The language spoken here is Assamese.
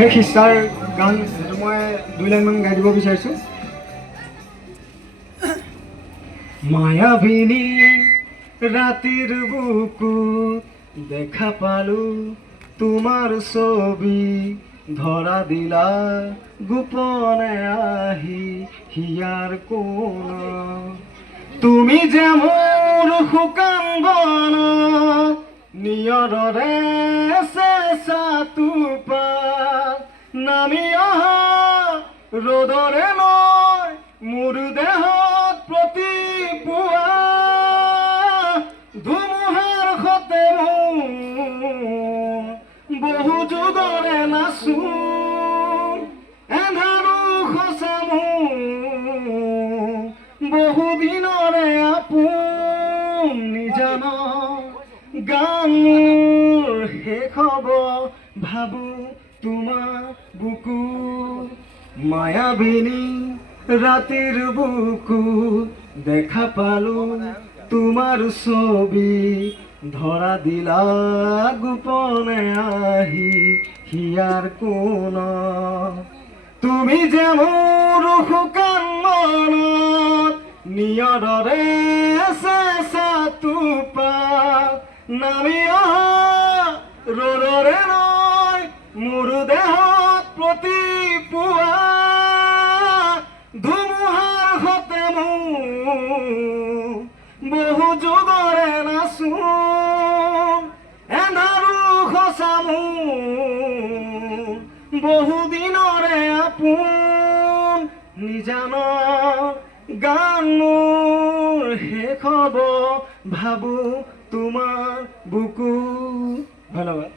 শেষ ইচ্ছাৰ গান যিটো মই 2 লাইনমান গাই দিব বিচাৰিছোঁ। মায়াবিনী ৰাতিৰ বুকুত দেখা পালো তোমাৰ ছবি, ধৰা দিলা গোপনে আহি হিয়াৰ কোণত। তুমি যে মোৰ শুকান বনত নিয়ৰৰে চেঁচা টোপাল নামি অহা ৰ'দৰে মই মোৰ দেহত প্ৰতিপুৱা ধুমুহাৰ সতে বহু যুগৰে নাচো এন্ধাৰো সঁচা বহু দিনৰে আপোন নিজান গান মোৰ শেষ হ'ব ভাবো তোমাৰ বুকু। মায়াবিনী ৰাতিৰ বুকু দেখা পালো তোমাৰ ছবি, ধৰা দিলা গোপনে আহি হিয়াৰ কোণত। তুমি যে মোৰ শুকান মনত নিয়ৰৰে চেঁচা টোপাল নামি অহা ৰ'দৰে নৈ মোৰ দেহত প্ৰতিপুৱা ধুমুহাৰ সতে বহু যুগৰে নাচো এন্ধাৰো সঁচা বহু দিনৰে আপোন নিজান গান মোৰ শেষ হ'ব ভাবো তোমাৰ বুকু। ধন্যবাদ।